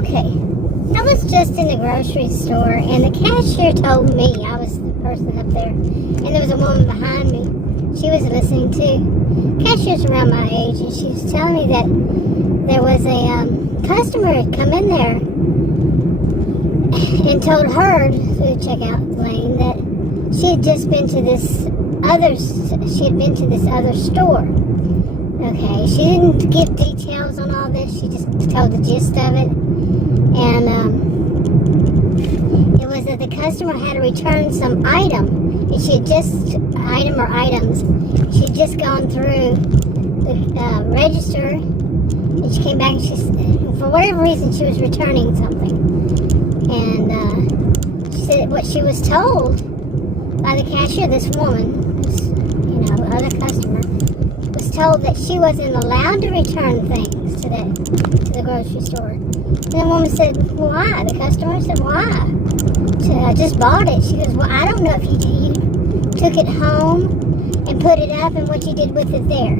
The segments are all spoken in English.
Okay, I was just in the grocery store, and the cashier told me, I was the person up there, and there was a woman behind me. She was listening too. Cashier's around my age, and she was telling me that there was a customer had come in there and told her through checkout lane that she had just been to this other store. Okay, she didn't give details on all this. She just told the gist of it. And it was that the customer had to return some item. And she had just, items. She had just gone through the register. And she came back and for whatever reason, she was returning something. And she said what she was told by the cashier, this woman, this, other customer, was told that she wasn't allowed to return things to the grocery store. And the woman said, why? The customer said, why? She said, I just bought it. She goes, well, I don't know if you took it home and put it up and what you did with it there.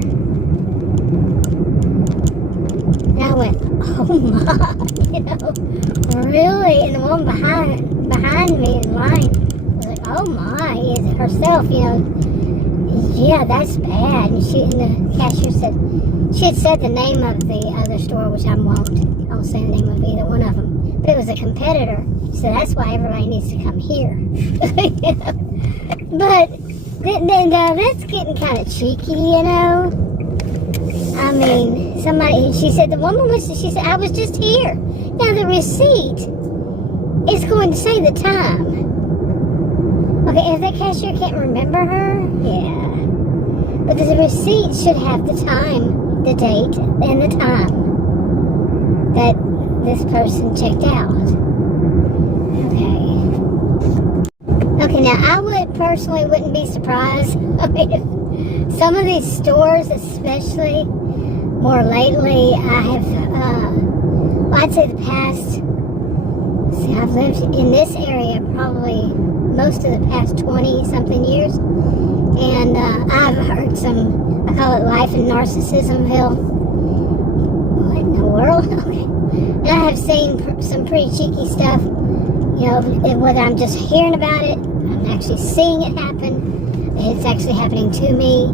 And I went, oh my, really? And the woman behind me in line was like, oh my, is it herself, yeah, that's bad. And the cashier said, she had said the name of the other store, which I won't say the name of either one of them, but it was a competitor. She said, that's why everybody needs to come here. But then that's getting kind of cheeky, I mean, she said, she said, I was just here. Now the receipt is going to say the time. Okay, if that cashier can't remember her, yeah. But the receipt should have the time, the date, and the time that this person checked out. Okay, now I wouldn't be surprised. I mean, if some of these stores, especially more lately, I have, I'd say the past, I've lived in this area probably most of the past 20-something years, and I've heard some, I call it life in Narcissism-Ville. What in the world? Okay. And I have seen some pretty cheeky stuff, whether I'm just hearing about it, I'm actually seeing it happen, it's actually happening to me,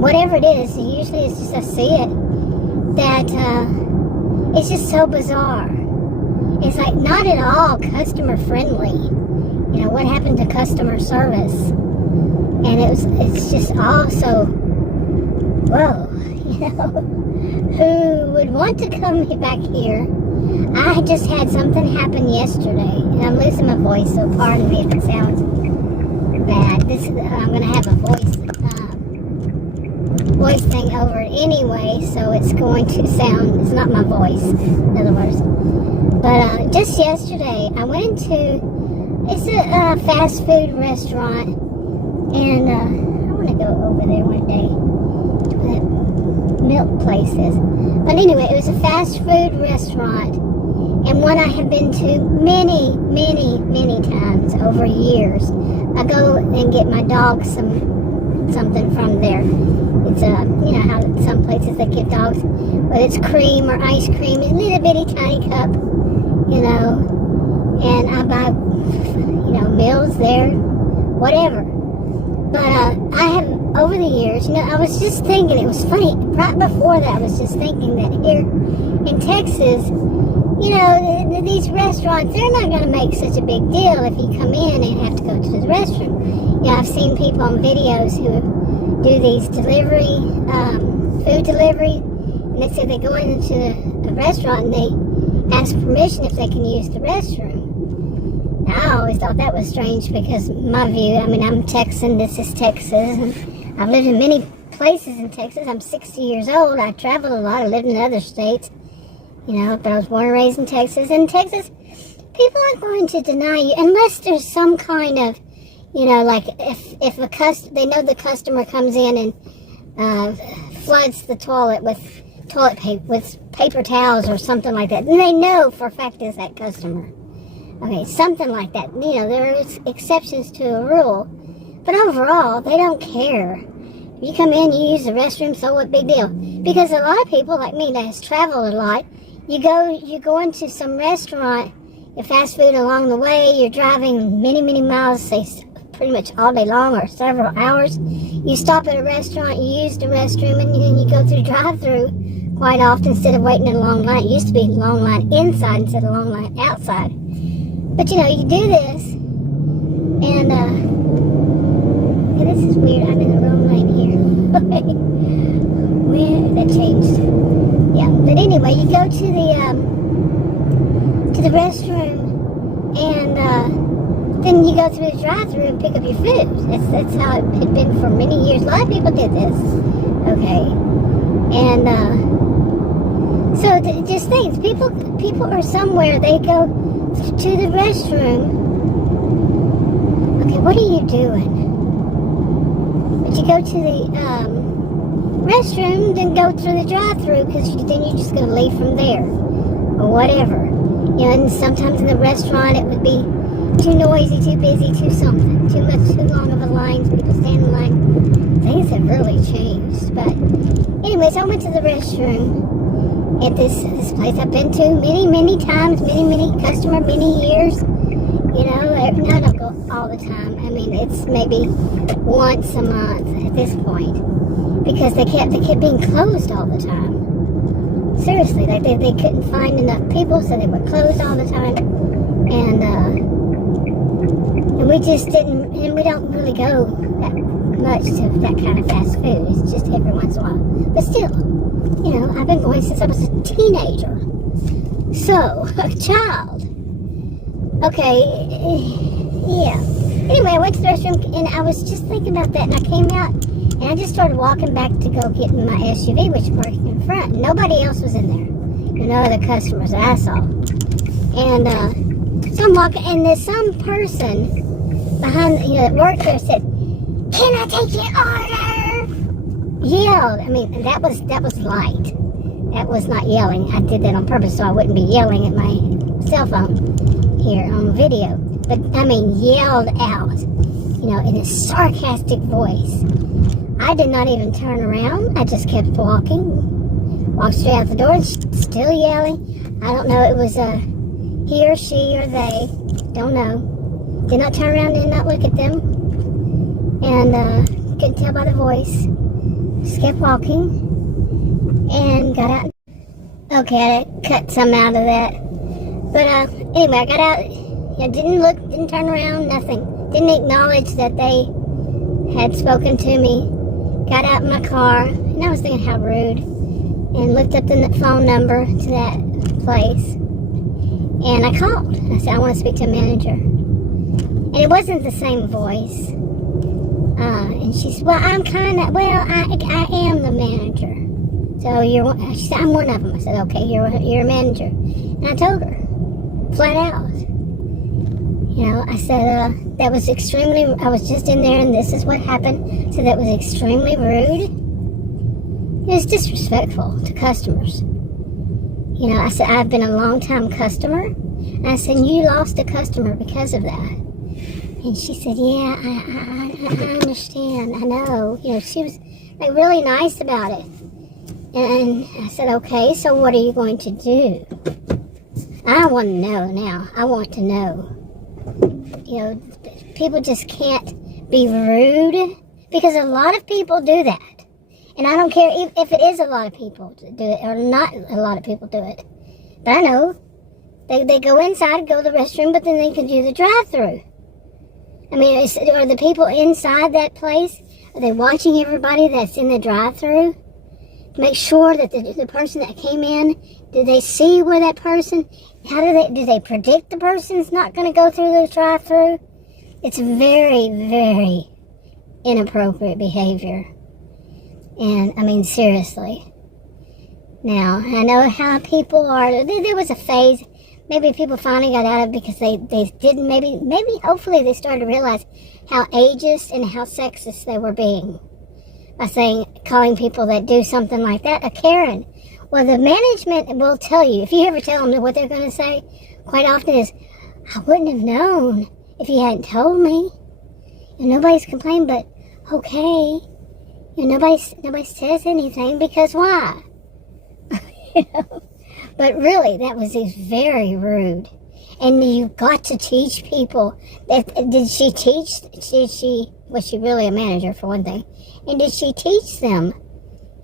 whatever it is, usually it's just I see it, that it's just so bizarre. It's like not at all customer friendly. What happened to customer service? And it's just all so, whoa, who would want to come back here? I just had something happen yesterday, and I'm losing my voice, so pardon me if it sounds bad. I'm going to have a voice thing over it anyway, so it's going to sound, it's not my voice, in other words. But just yesterday, I went into, it's a fast food restaurant, and I want to go over there one day, where that milk place is. But anyway, it was a fast food restaurant, and one I have been to many, many, many times over years. I go and get my dog something from there. It's how some places they give dogs, whether it's cream or ice cream, in a little bitty tiny cup, and I buy, meals there, whatever. But I have, over the years, I was just thinking, it was funny, right before that I was just thinking that here in Texas, these restaurants, they're not going to make such a big deal if you come in and have to go to the restroom. I've seen people on videos who do these delivery, food delivery, and they say they go into a restaurant and they ask permission if they can use the restroom. Now, I always thought that was strange because my view, I'm Texan, this is Texas, and I've lived in many places in Texas. I'm 60 years old. I traveled a lot. I lived in other states, but I was born and raised in Texas. In Texas, people aren't going to deny you unless there's some kind of, like if they know the customer comes in and floods the toilet with toilet paper, with paper towels or something like that, and they know for a fact it's that customer. Okay, something like that. There is exceptions to a rule, but overall, they don't care. If you come in, you use the restroom, so what big deal? Because a lot of people like me that has traveled a lot, you go into some restaurant, your fast food along the way, you're driving many, many miles, say pretty much all day long or several hours. You stop at a restaurant, you use the restroom, and then you go through drive-through quite often instead of waiting in a long line. It used to be a long line inside instead of a long line outside. But you do this, and okay, this is weird. I'm in the wrong lane here. Where that changed? Yeah, but anyway, you go to the restroom, and then you go through the drive-through and pick up your food. That's how it had been for many years. A lot of people did this. Okay, and so just think, people are somewhere. They go to the restroom. Okay, what are you doing? But you go to the restroom, then go through the drive-through, because then you're just going to leave from there, or whatever. And sometimes in the restaurant it would be too noisy, too busy, too something, too long of a line, people stand in line. Things have really changed. But anyways, I went to the restroom at this place I've been to many times, many customer, many years. I don't go all the time. I mean, it's maybe once a month at this point, because they kept being closed all the time. Seriously, like they couldn't find enough people, so they were closed all the time. And we just didn't, and we don't really go that much to that kind of fast food. It's just every once in a while. But still, I've been going since I was a teenager. So, a child. Okay, yeah. Anyway, I went to the restroom, and I was just thinking about that, and I came out, and I just started walking back to go get in my SUV, which is parking in front. Nobody else was in there. No other customers that I saw. And so I'm walking, and there's some person behind, that worked there said, "Can I take your order?" Yelled. I mean, that was light. That was not yelling. I did that on purpose so I wouldn't be yelling at my cell phone here on video. But I mean, yelled out, in a sarcastic voice. I did not even turn around. I just kept walking. Walked straight out the door, still yelling. I don't know, it was he or she or they. Don't know. Did not turn around, did not look at them. And couldn't tell by the voice. Just kept walking. And got out. Okay, I cut some out of that. But anyway, I got out. I didn't look, didn't turn around, nothing. Didn't acknowledge that they had spoken to me. Got out in my car, and I was thinking how rude. And looked up the phone number to that place. And I called. I said, I want to speak to a manager. And it wasn't the same voice. And she said, well, I am the manager. So she said, I'm one of them. I said, okay, you're a manager. And I told her, flat out. I said, that was extremely, I was just in there and this is what happened. So that was extremely rude. It was disrespectful to customers. I said, I've been a long-time customer. And I said, you lost a customer because of that. And she said, yeah, I understand. I know. She was really nice about it. And I said, okay, so what are you going to do? I want to know now. I want to know. People just can't be rude, because a lot of people do that. And I don't care if it is a lot of people do it or not a lot of people do it. But I know they go inside, go to the restroom, but then they can do the drive-through. I mean, are the people inside that place, are they watching everybody that's in the drive-through? Make sure that the person that came in, did they see where that person, do they predict the person's not going to go through the drive-through? It's very, very inappropriate behavior. And, I mean, seriously. Now, I know how people are, there was a phase, maybe people finally got out of it because they didn't, maybe hopefully they started to realize how ageist and how sexist they were being. By calling people that do something like that a Karen. Well, the management will tell you, if you ever tell them what they're going to say, quite often is, I wouldn't have known if you hadn't told me. And nobody's complained, but okay. Nobody says anything because why? But really, that was very rude. And you've got to teach people that. Was she really a manager, for one thing? And did she teach them,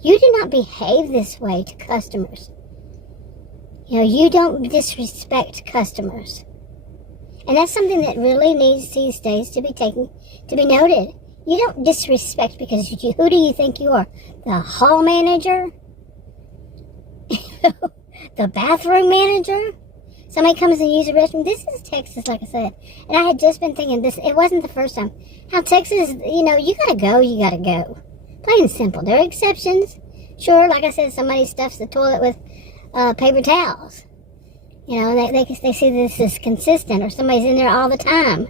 you do not behave this way to customers? You don't disrespect customers. And that's something that really needs these days to be noted. You don't disrespect because who do you think you are? The hall manager? The bathroom manager? Somebody comes and uses the restroom. This is Texas, like I said. And I had just been thinking this. It wasn't the first time. How Texas, you gotta go, you gotta go. Plain and simple. There are exceptions. Sure, like I said, somebody stuffs the toilet with paper towels. They see this as consistent, or somebody's in there all the time,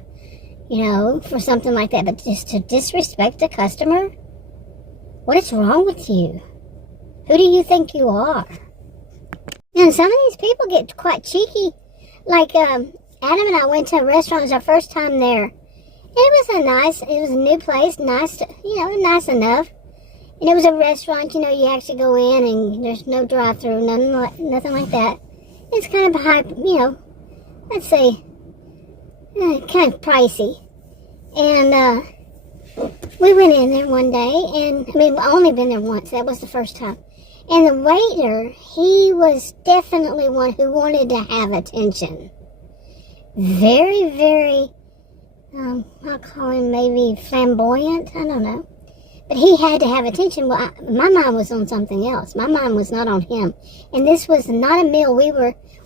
for something like that. But just to disrespect a customer? What is wrong with you? Who do you think you are? And some of these people get quite cheeky. Like, Adam and I went to a restaurant. It was our first time there. And it was a new place, nice, nice enough. And it was a restaurant, you actually go in and there's no drive-through, nothing like that. It's kind of high, let's say, kind of pricey. And we went in there one day, and I've only been there once. That was the first time. And the waiter, he was definitely one who wanted to have attention. Very, very, I'll call him maybe flamboyant, I don't know. But he had to have attention. Well, my mind was on something else. My mind was not on him. And this was not a meal. We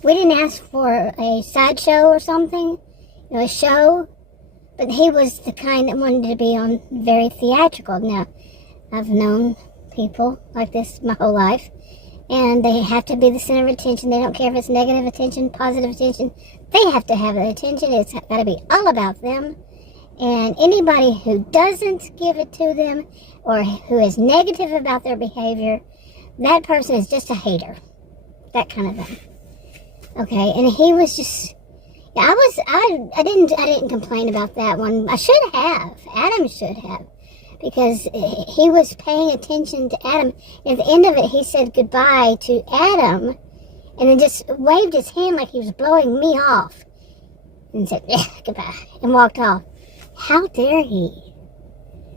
didn't ask for a sideshow or something, a show. But he was the kind that wanted to be on very theatrical. Now, I've known people like this my whole life. And they have to be the center of attention. They don't care if it's negative attention, positive attention. They have to have the attention. It's got to be all about them. And anybody who doesn't give it to them or who is negative about their behavior, that person is just a hater. That kind of thing. Okay, and he was just, I didn't complain about that one. I should have. Adam should have. Because he was paying attention to Adam. And at the end of it, he said goodbye to Adam and then just waved his hand like he was blowing me off. And said, goodbye, and walked off. How dare he?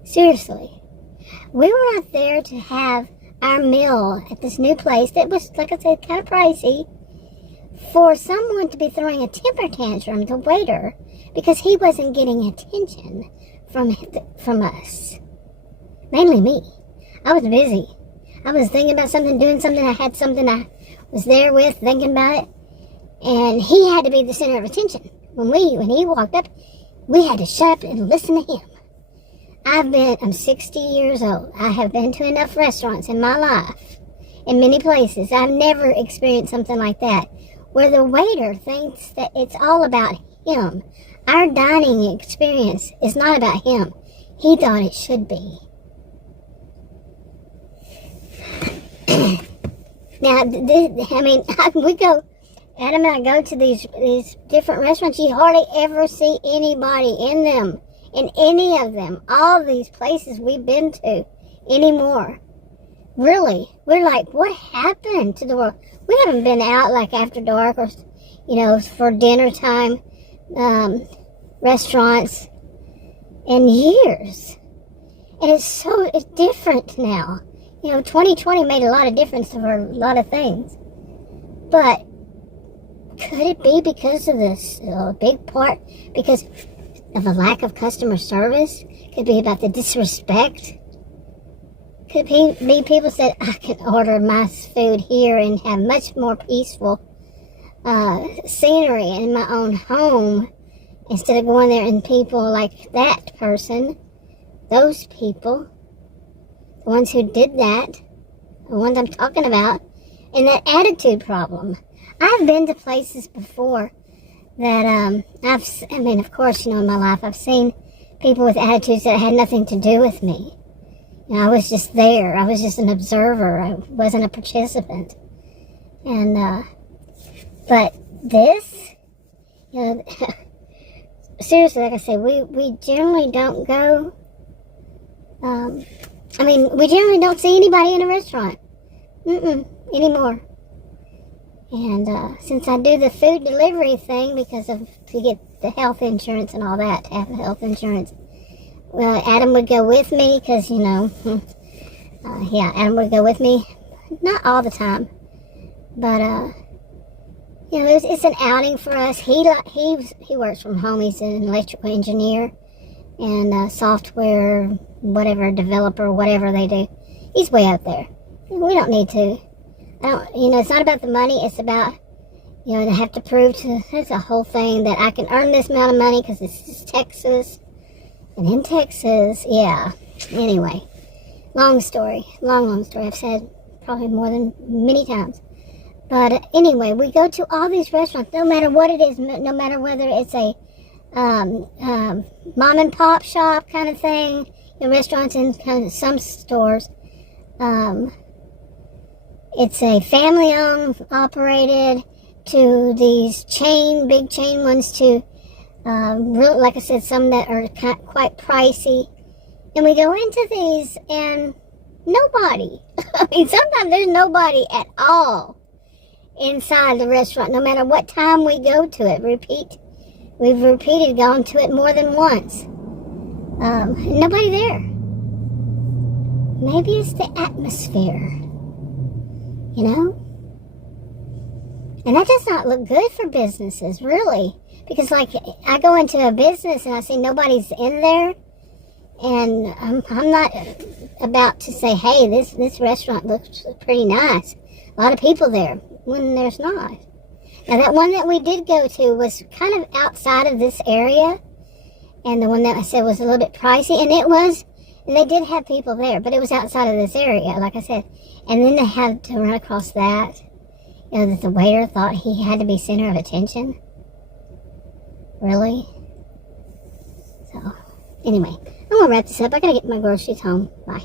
Seriously. We were out there to have our meal at this new place that was, like I said, kind of pricey, for someone to be throwing a temper tantrum, the waiter, because he wasn't getting attention from us. Mainly me. I was busy. I was thinking about something, doing something. I had something I was there with, thinking about it. And he had to be the center of attention. When he walked up, we had to shut up and listen to him. I'm 60 years old. I have been to enough restaurants in my life, in many places. I've never experienced something like that, where the waiter thinks that it's all about him. Our dining experience is not about him. He thought it should be. Now, Adam and I go to these different restaurants. You hardly ever see anybody in them, in any of them, all these places we've been to anymore. Really, we're like, what happened to the world? We haven't been out like after dark or, for dinner time, restaurants in years. And it's different now. 2020 made a lot of difference for a lot of things. But could it be because of this big part, because of a lack of customer service? Could be about the disrespect? Could be people said, I can order my food here and have much more peaceful scenery in my own home instead of going there and people like that person, those people, the ones who did that, the ones I'm talking about, and that attitude problem. I've been to places before that, of course, in my life, I've seen people with attitudes that had nothing to do with me. I was just there. I was just an observer. I wasn't a participant. And, but this, seriously, like I said, we generally don't go, we generally don't see anybody in a restaurant. Anymore. And since I do the food delivery thing to get the health insurance and all that, to have the health insurance, Adam would go with me because, Adam would go with me. Not all the time, but, it's an outing for us. He works from home. He's an electrical engineer and software, whatever, developer, whatever they do. He's way up there. We don't need to. It's not about the money. It's about, they have to prove it's a whole thing that I can earn this amount of money because this is Texas. And in Texas, yeah. Anyway, long story. I've said probably more than many times. But anyway, we go to all these restaurants, no matter what it is, no matter whether it's a mom and pop shop kind of thing, restaurants and kind of some stores. It's a family-owned, operated, to these big chain ones, to, like I said, some that are quite pricey. And we go into these, and nobody. Sometimes there's nobody at all inside the restaurant, no matter what time we go to it. We've gone to it more than once. Nobody there. Maybe it's the atmosphere. And that does not look good for businesses, really. Because, I go into a business and I see nobody's in there. And I'm not about to say, hey, this restaurant looks pretty nice. A lot of people there, when there's not. Now, that one that we did go to was kind of outside of this area. And the one that I said was a little bit pricey. And they did have people there, but it was outside of this area, like I said. And then they had to run across that, that the waiter thought he had to be center of attention. Really? So, anyway, I'm going to wrap this up. I got to get my groceries home. Bye.